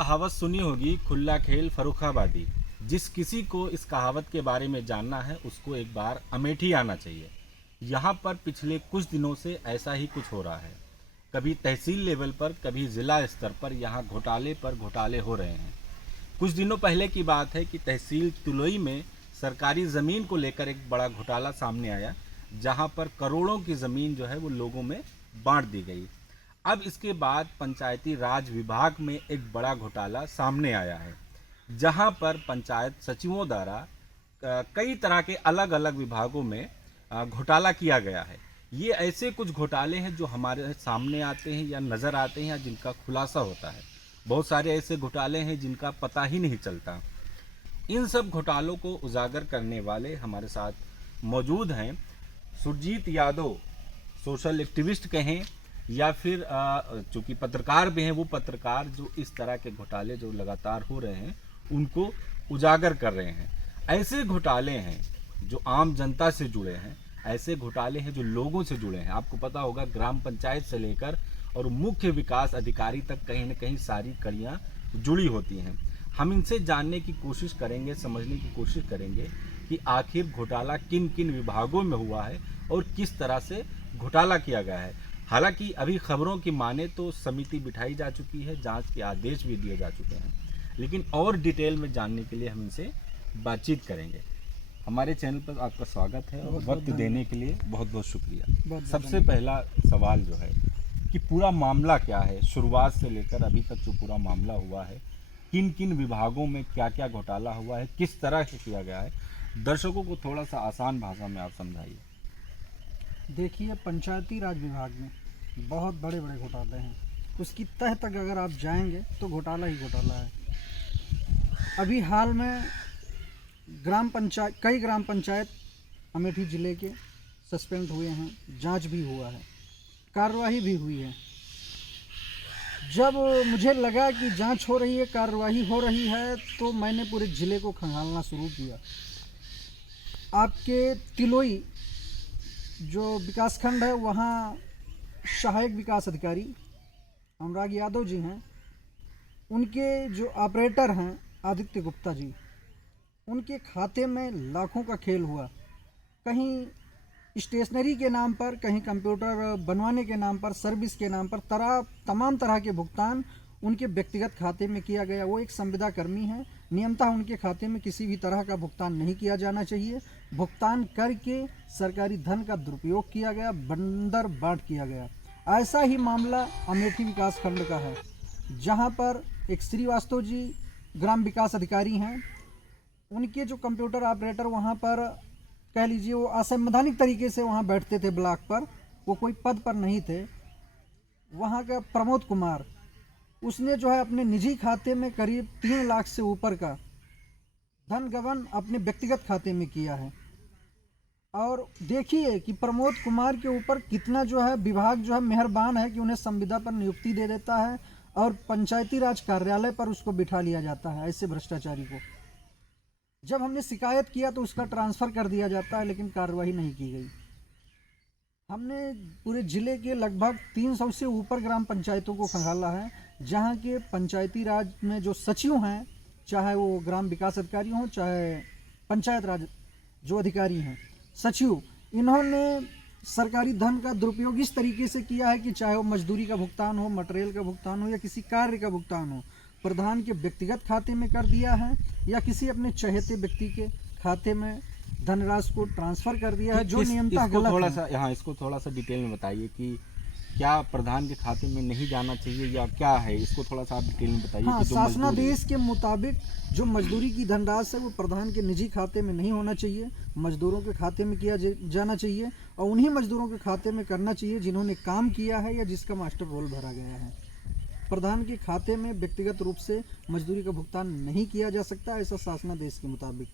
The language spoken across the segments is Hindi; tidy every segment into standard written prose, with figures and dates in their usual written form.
कहावत सुनी होगी, खुला खेल फर्रुखाबादी। जिस किसी को इस कहावत के बारे में जानना है उसको एक बार अमेठी आना चाहिए। यहाँ पर पिछले कुछ दिनों से ऐसा ही कुछ हो रहा है। कभी तहसील लेवल पर, कभी ज़िला स्तर पर यहाँ घोटाले पर घोटाले हो रहे हैं। कुछ दिनों पहले की बात है कि तहसील तुलई में सरकारी ज़मीन को लेकर एक बड़ा घोटाला सामने आया, जहाँ पर करोड़ों की ज़मीन जो है वो लोगों में बांट दी गई। अब इसके बाद पंचायती राज विभाग में एक बड़ा घोटाला सामने आया है, जहां पर पंचायत सचिवों द्वारा कई तरह के अलग अलग विभागों में घोटाला किया गया है। ये ऐसे कुछ घोटाले हैं जो हमारे सामने आते हैं या नज़र आते हैं या जिनका खुलासा होता है। बहुत सारे ऐसे घोटाले हैं जिनका पता ही नहीं चलता। इन सब घोटालों को उजागर करने वाले हमारे साथ मौजूद हैं सुरजीत यादव, सोशल एक्टिविस्ट कहें या फिर चूँकि पत्रकार भी हैं, वो पत्रकार जो इस तरह के घोटाले जो लगातार हो रहे हैं उनको उजागर कर रहे हैं। ऐसे घोटाले हैं जो आम जनता से जुड़े हैं, ऐसे घोटाले हैं जो लोगों से जुड़े हैं। आपको पता होगा ग्राम पंचायत से लेकर और मुख्य विकास अधिकारी तक कहीं न कहीं सारी कड़ियाँ जुड़ी होती हैं। हम इनसे जानने की कोशिश करेंगे, समझने की कोशिश करेंगे कि आखिर घोटाला किन किन विभागों में हुआ है और किस तरह से घोटाला किया गया है। हालांकि अभी खबरों की माने तो समिति बिठाई जा चुकी है, जांच के आदेश भी दिए जा चुके हैं, लेकिन और डिटेल में जानने के लिए हम इनसे बातचीत करेंगे। हमारे चैनल पर आपका स्वागत है और वक्त देने के लिए बहुत बहुत शुक्रिया। सबसे पहला सवाल जो है कि पूरा मामला क्या है, शुरुआत से लेकर अभी तक जो पूरा मामला हुआ है, किन किन विभागों में क्या क्या घोटाला हुआ है, किस तरह से किया गया है, दर्शकों को थोड़ा सा आसान भाषा में आप समझाइए। देखिए, पंचायती राज विभाग में बहुत बड़े बड़े घोटाले हैं। उसकी तह तक अगर आप जाएंगे तो घोटाला ही घोटाला है। अभी हाल में कई ग्राम पंचायत अमेठी ज़िले के सस्पेंड हुए हैं, जांच भी हुआ है, कार्रवाई भी हुई है। जब मुझे लगा कि जांच हो रही है, कार्रवाई हो रही है, तो मैंने पूरे ज़िले को खंगालना शुरू किया। आपके तिलोई जो विकासखंड है, वहाँ सहायक विकास अधिकारी अनुराग यादव जी हैं, उनके जो ऑपरेटर हैं आदित्य गुप्ता जी, उनके खाते में लाखों का खेल हुआ। कहीं स्टेशनरी के नाम पर, कहीं कंप्यूटर बनवाने के नाम पर, सर्विस के नाम पर तमाम तरह के भुगतान उनके व्यक्तिगत खाते में किया गया। वो एक संविदा कर्मी हैं, नियमतः उनके खाते में किसी भी तरह का भुगतान नहीं किया जाना चाहिए। भुगतान करके सरकारी धन का दुरुपयोग किया गया, बंदर बाट किया गया। ऐसा ही मामला अमेठी विकास खंड का है, जहां पर एक श्रीवास्तव जी ग्राम विकास अधिकारी हैं। उनके जो कंप्यूटर ऑपरेटर वहां पर कह लीजिए वो असंवैधानिक तरीके से वहां बैठते थे ब्लॉक पर, वो कोई पद पर नहीं थे। वहां का प्रमोद कुमार, उसने जो है अपने निजी खाते में करीब 3 लाख से ऊपर का धन गबन अपने व्यक्तिगत खाते में किया है। और देखिए कि प्रमोद कुमार के ऊपर कितना जो है विभाग जो है मेहरबान है कि उन्हें संविदा पर नियुक्ति दे देता है और पंचायती राज कार्यालय पर उसको बिठा लिया जाता है। ऐसे भ्रष्टाचारी को जब हमने शिकायत किया तो उसका ट्रांसफ़र कर दिया जाता है, लेकिन कार्रवाई नहीं की गई। हमने पूरे ज़िले के लगभग 300 से ऊपर ग्राम पंचायतों को खंगाला है, जहाँ के पंचायती राज में जो सचिव हैं, चाहे वो ग्राम विकास अधिकारी हों, चाहे पंचायत राज जो अधिकारी हैं, सचिव, इन्होंने सरकारी धन का दुरुपयोग इस तरीके से किया है कि चाहे वो मजदूरी का भुगतान हो, मटेरियल का भुगतान हो या किसी कार्य का भुगतान हो, प्रधान के व्यक्तिगत खाते में कर दिया है या किसी अपने चहेते व्यक्ति के खाते में धनराशि को ट्रांसफ़र कर दिया है, जो नियमतः गलत है। इसको थोड़ा सा डिटेल में बताइए कि क्या प्रधान के खाते में नहीं जाना चाहिए या क्या है, इसको थोड़ा सा आप डिटेल में बताइए। हाँ, शासनादेश के मुताबिक जो मजदूरी की धनराशि है वो प्रधान के निजी खाते में नहीं होना चाहिए, मजदूरों के खाते में किया जाना चाहिए और उन्हीं मजदूरों के खाते में करना चाहिए जिन्होंने काम किया है या जिसका मास्टर रोल भरा गया है। प्रधान के खाते में व्यक्तिगत रूप से मजदूरी का भुगतान नहीं किया जा सकता, ऐसा शासनादेश के मुताबिक।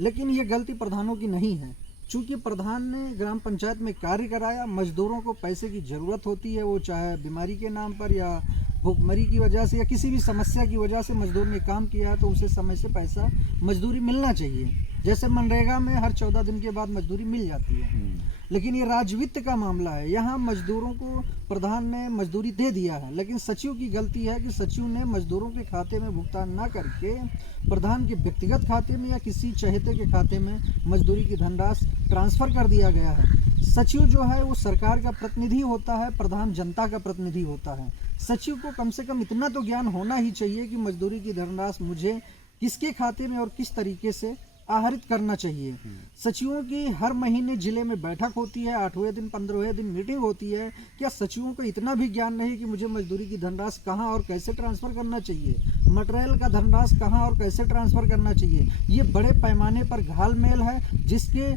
लेकिन ये गलती प्रधानों की नहीं है, चूँकि प्रधान ने ग्राम पंचायत में कार्य कराया, मजदूरों को पैसे की ज़रूरत होती है, वो चाहे बीमारी के नाम पर या भूखमरी की वजह से या किसी भी समस्या की वजह से मजदूर ने काम किया है तो उसे समय से पैसा मजदूरी मिलना चाहिए। जैसे मनरेगा में हर 14 दिन के बाद मजदूरी मिल जाती है, लेकिन ये राजवित्त का मामला है। यहाँ मजदूरों को प्रधान ने मजदूरी दे दिया है, लेकिन सचिव की गलती है कि सचिव ने मजदूरों के खाते में भुगतान ना करके प्रधान के व्यक्तिगत खाते में या किसी चहेते के खाते में मजदूरी की धनराशि ट्रांसफ़र कर दिया गया है। सचिव जो है वो सरकार का प्रतिनिधि होता है, प्रधान जनता का प्रतिनिधि होता है। सचिव को कम से कम इतना तो ज्ञान होना ही चाहिए कि मजदूरी की धनराशि मुझे किसके खाते में और किस तरीके से आहरित करना चाहिए। सचिवों की हर महीने जिले में बैठक होती है, 8वें दिन 15वें दिन मीटिंग होती है। क्या सचिवों को इतना भी ज्ञान नहीं कि मुझे मजदूरी की धनराशि कहाँ और कैसे ट्रांसफ़र करना चाहिए, मटेरियल का धनराशि कहाँ और कैसे ट्रांसफ़र करना चाहिए? ये बड़े पैमाने पर घालमेल है, जिसके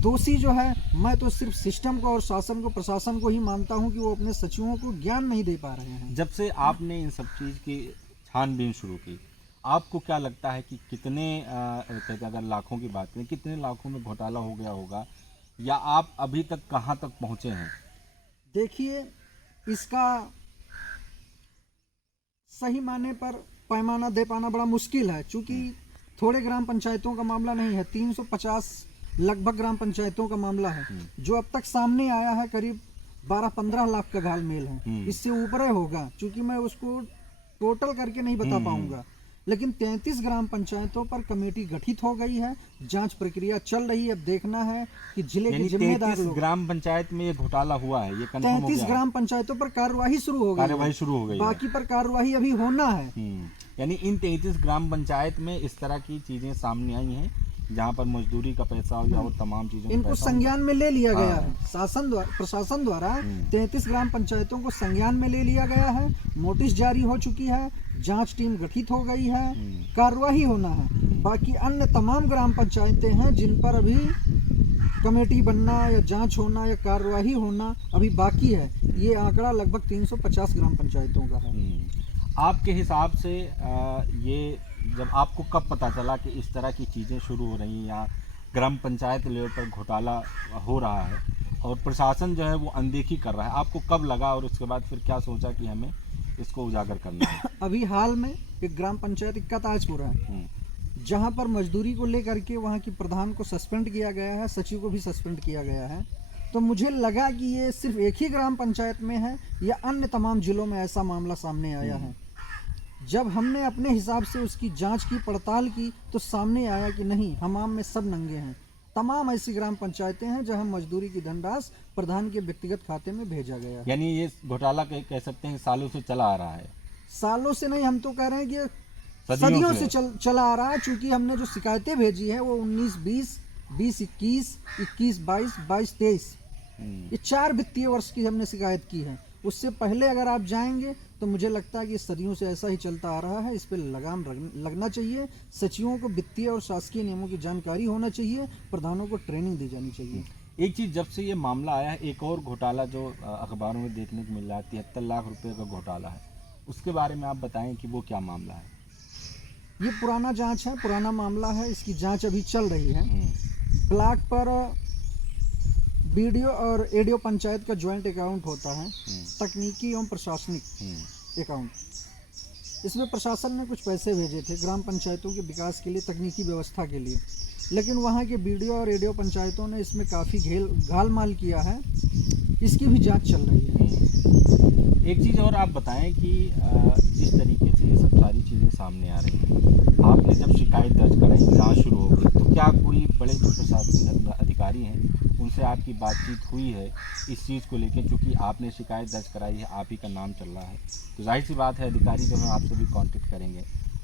दोषी जो है मैं तो सिर्फ सिस्टम को और शासन को, प्रशासन को ही मानता हूँ कि वो अपने सचिवों को ज्ञान नहीं दे पा रहे हैं। जब से आपने इन सब चीज़ की छानबीन शुरू की, आपको क्या लगता है कि कितने अगर लाखों की बात करें, कितने लाखों में घोटाला हो गया होगा, या आप अभी तक कहाँ तक पहुँचे हैं? देखिए, इसका सही माने पर पैमाना दे पाना बड़ा मुश्किल है, क्योंकि थोड़े ग्राम पंचायतों का मामला नहीं है, 350 लगभग ग्राम पंचायतों का मामला है। जो अब तक सामने आया है करीब 12-15 लाख का घालमेल है। इससे ऊपर होगा, क्योंकि मैं उसको टोटल करके नहीं बता पाऊंगा। लेकिन 33 ग्राम पंचायतों पर कमेटी गठित हो गई है, जांच प्रक्रिया चल रही है। अब देखना है कि जिले के जिम्मेदार लोग, ग्राम पंचायत में ये घोटाला हुआ है, ये कंफर्म हो 33 गया? ग्राम पंचायतों पर कार्यवाही शुरू हो गई, कार्यवाही शुरू हो गई, बाकी पर कार्यवाही अभी होना है। यानी इन 33 ग्राम पंचायत में इस तरह की चीजें सामने आई हैं, जहाँ पर मजदूरी का पैसा हो या और तमाम चीजों इनको संज्ञान में ले लिया गया है। प्रशासन द्वारा 33 ग्राम पंचायतों को संज्ञान में ले लिया गया है, नोटिस जारी हो चुकी है, जांच टीम गठित हो गई है, कार्यवाही होना है। बाकी अन्य तमाम ग्राम पंचायतें हैं जिन पर अभी कमेटी बनना या जांच होना या कार्यवाही होना अभी बाकी है। ये आंकड़ा लगभग 350 ग्राम पंचायतों का है। आपके हिसाब से ये जब आपको कब पता चला कि इस तरह की चीज़ें शुरू हो रही हैं या ग्राम पंचायत लेवल पर घोटाला हो रहा है और प्रशासन जो है वो अनदेखी कर रहा है, आपको कब लगा और उसके बाद फिर क्या सोचा कि हमें इसको उजागर करना है? अभी हाल में एक ग्राम पंचायत इक्का ताजपुरा है, जहां पर मजदूरी को लेकर के वहां की प्रधान को सस्पेंड किया गया है, सचिव को भी सस्पेंड किया गया है। तो मुझे लगा कि ये सिर्फ एक ही ग्राम पंचायत में है या अन्य तमाम जिलों में ऐसा मामला सामने आया है। जब हमने अपने हिसाब से उसकी जांच की, पड़ताल की, तो सामने आया कि नहीं, हमाम में सब नंगे हैं। तमाम ऐसी ग्राम पंचायतें हैं जहां मजदूरी की धनराशि प्रधान के व्यक्तिगत खाते में भेजा गया है। यानी ये घोटाला कह सकते हैं सालों से चला आ रहा है। सालों से नहीं, हम तो कह रहे हैं कि सदियों से चला आ रहा है। चूंकि हमने जो शिकायतें भेजी है वो 19-20, 20-21, 21-22, 22-23 ये 4 वित्तीय वर्ष की हमने शिकायत की है। उससे पहले अगर आप जाएंगे तो मुझे लगता है कि सदियों से ऐसा ही चलता आ रहा है। इस पर लगाम लगना चाहिए। सचिवों को वित्तीय और शासकीय नियमों की जानकारी होना चाहिए, प्रधानों को ट्रेनिंग दी जानी चाहिए। एक चीज़, जब से ये मामला आया है, एक और घोटाला जो अखबारों में देखने को मिल रहा है, 73 लाख रुपए का घोटाला है, उसके बारे में आप बताएं कि वो क्या मामला है? ये पुराना जांच है, पुराना मामला है, इसकी जांच अभी चल रही है। ब्लॉक पर बीडीओ और एडीओ पंचायत का ज्वाइंट अकाउंट होता है, तकनीकी एवं प्रशासनिक अकाउंट। इसमें प्रशासन ने कुछ पैसे भेजे थे ग्राम पंचायतों के विकास के लिए, तकनीकी व्यवस्था के लिए, लेकिन वहाँ के बीडीओ और एडीओ पंचायतों ने इसमें काफ़ी घालमाल किया है। इसकी भी जांच चल रही है। एक चीज़ और आप बताएं कि जिस तरीके से ये सब सारी चीज़ें सामने आ रही हैं, आपने जब शिकायत दर्ज कराई, जांच शुरू हो गई, तो क्या कोई बड़े जो प्रशासनिक अधिकारी हैं उनसे आपकी बातचीत हुई है इस चीज़ को लेकर? क्योंकि आपने शिकायत दर्ज कराई है, आप ही का नाम चल रहा है, तो जाहिर सी बात है अधिकारी जो है आपसे भी कांटेक्ट करेंगे।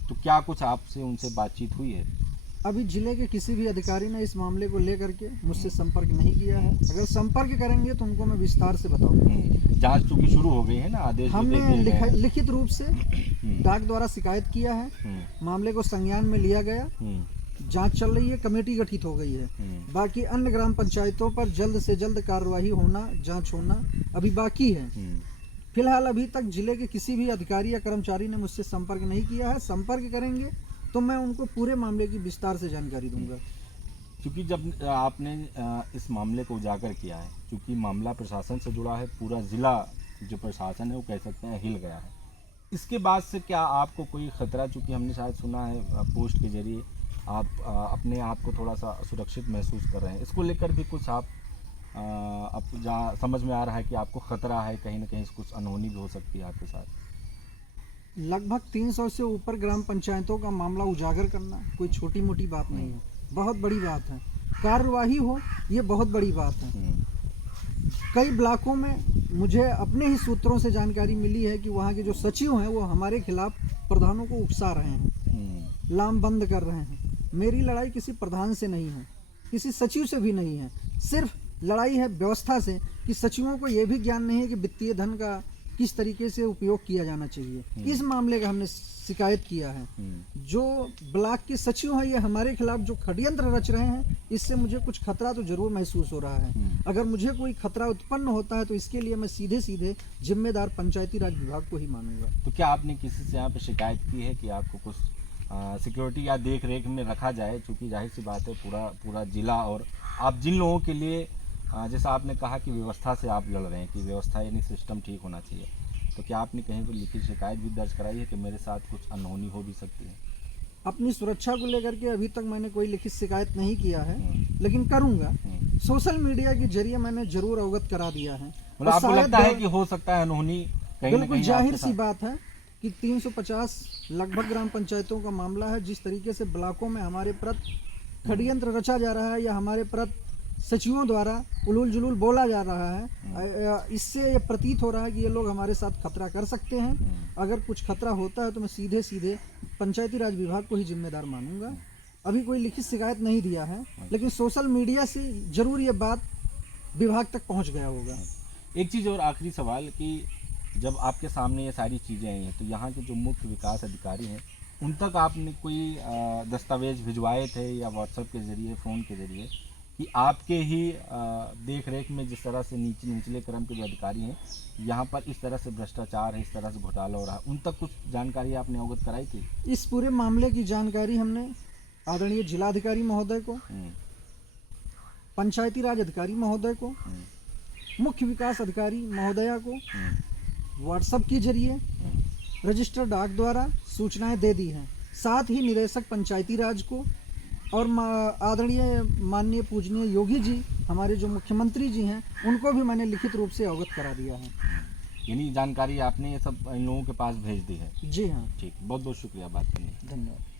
तो क्या कुछ आपसे उनसे बातचीत हुई है? अभी जिले के किसी भी अधिकारी ने इस मामले को लेकर के मुझसे संपर्क नहीं किया है। अगर संपर्क करेंगे तो उनको मैं विस्तार से बताऊंगा। जांच चूंकि शुरू हो गई है ना, आदेश हमने लिखित रूप से डाक द्वारा शिकायत किया है, मामले को संज्ञान में लिया गया, जांच चल रही है, कमेटी गठित हो गई है। बाकी अन्य ग्राम पंचायतों पर जल्द से जल्द कार्रवाई होना, जांच होना अभी बाकी है। फिलहाल अभी तक जिले के किसी भी अधिकारी या कर्मचारी ने मुझसे संपर्क नहीं किया है। संपर्क करेंगे तो मैं उनको पूरे मामले की विस्तार से जानकारी दूंगा। क्योंकि जब आपने इस मामले को उजागर किया है, क्योंकि मामला प्रशासन से जुड़ा है, पूरा ज़िला जो प्रशासन है वो कह सकते हैं हिल गया है, इसके बाद से क्या आपको कोई ख़तरा, चूँकि हमने शायद सुना है पोस्ट के ज़रिए आप अपने आप को थोड़ा सा सुरक्षित महसूस कर रहे हैं, इसको लेकर भी कुछ आप अब जहाँ समझ में आ रहा है कि आपको ख़तरा है, कहीं ना कहीं कुछ अनहोनी भी हो सकती है आपके साथ? लगभग 300 से ऊपर ग्राम पंचायतों का मामला उजागर करना कोई छोटी मोटी बात नहीं है, बहुत बड़ी बात है। कार्यवाही हो, ये बहुत बड़ी बात है। कई ब्लॉकों में मुझे अपने ही सूत्रों से जानकारी मिली है कि वहाँ के जो सचिव हैं वो हमारे खिलाफ प्रधानों को उकसा रहे हैं, लामबंद कर रहे हैं। मेरी लड़ाई किसी प्रधान से नहीं है, किसी सचिव से भी नहीं है, सिर्फ लड़ाई है व्यवस्था से कि सचिवों को ये भी ज्ञान नहीं है कि वित्तीय धन का किस तरीके से उपयोग किया जाना चाहिए। इस मामले का हमने शिकायत किया है। जो ब्लॉक के सचिव हैं ये हमारे खिलाफ जो षड्यंत्र रच रहे हैं, इससे मुझे कुछ खतरा तो जरूर महसूस हो रहा है। अगर मुझे कोई खतरा उत्पन्न होता है तो इसके लिए मैं सीधे सीधे जिम्मेदार पंचायती राज विभाग को ही मानूंगा। तो क्या आपने किसी से यहाँ पे शिकायत की है कि आपको कुछ सिक्योरिटी या देख रेख में रखा जाए? चूँकि जाहिर सी बात है पूरा जिला, और आप जिन लोगों के लिए जैसा आपने कहा कि व्यवस्था से आप लड़ रहे हैं कि व्यवस्था यानी सिस्टम ठीक होना चाहिए, तो क्या आपने कहीं पर लिखित शिकायत भी दर्ज कराई है कि मेरे साथ कुछ अनहोनी हो भी सकती है? अपनी सुरक्षा को लेकर के अभी तक मैंने कोई लिखित शिकायत नहीं किया है, लेकिन करूंगा। सोशल मीडिया के जरिए मैंने जरूर अवगत करा दिया है। मतलब आपको लगता है कि हो सकता है अनहोनी कहीं ना बिल्कुल कहीं? जाहिर सी बात है कि 350 लगभग ग्राम पंचायतों का मामला है। जिस तरीके से ब्लॉकों में हमारे प्रति षड्यंत्र रचा जा रहा है या हमारे प्रति सचिवों द्वारा उलूल जुलूल बोला जा रहा है, इससे ये प्रतीत हो रहा है कि ये लोग हमारे साथ खतरा कर सकते हैं। अगर कुछ खतरा होता है तो मैं सीधे सीधे पंचायती राज विभाग को ही जिम्मेदार मानूंगा। अभी कोई लिखित शिकायत नहीं दिया है, लेकिन सोशल मीडिया से जरूर ये बात विभाग तक पहुंच गया होगा। एक चीज़ और आखिरी सवाल कि जब आपके सामने ये सारी चीज़ें आई हैं तो यहाँ के जो मुख्य विकास अधिकारी हैं उन तक आपने कोई दस्तावेज भिजवाए थे या व्हाट्सएप के ज़रिए, फ़ोन के ज़रिए, कि आपके ही देख रेख में जिस तरह से निचले क्रम के जो अधिकारी हैं यहाँ पर इस तरह से भ्रष्टाचार है, इस तरह से घोटाला हो रहा है, उन तक कुछ जानकारी आपने अवगत कराई थी? इस पूरे मामले की जानकारी हमने आदरणीय जिलाधिकारी महोदय को, पंचायती राज अधिकारी महोदय को, मुख्य विकास अधिकारी महोदया को व्हाट्सएप के जरिए रजिस्टर डाक द्वारा सूचनाएं दे दी हैं। साथ ही निदेशक पंचायती राज को और आदरणीय माननीय पूजनीय योगी जी, हमारे जो मुख्यमंत्री जी हैं, उनको भी मैंने लिखित रूप से अवगत करा दिया है। यानी जानकारी आपने ये सब इन लोगों के पास भेज दी है? जी हाँ। ठीक, बहुत बहुत शुक्रिया बात करने के लिए। धन्यवाद।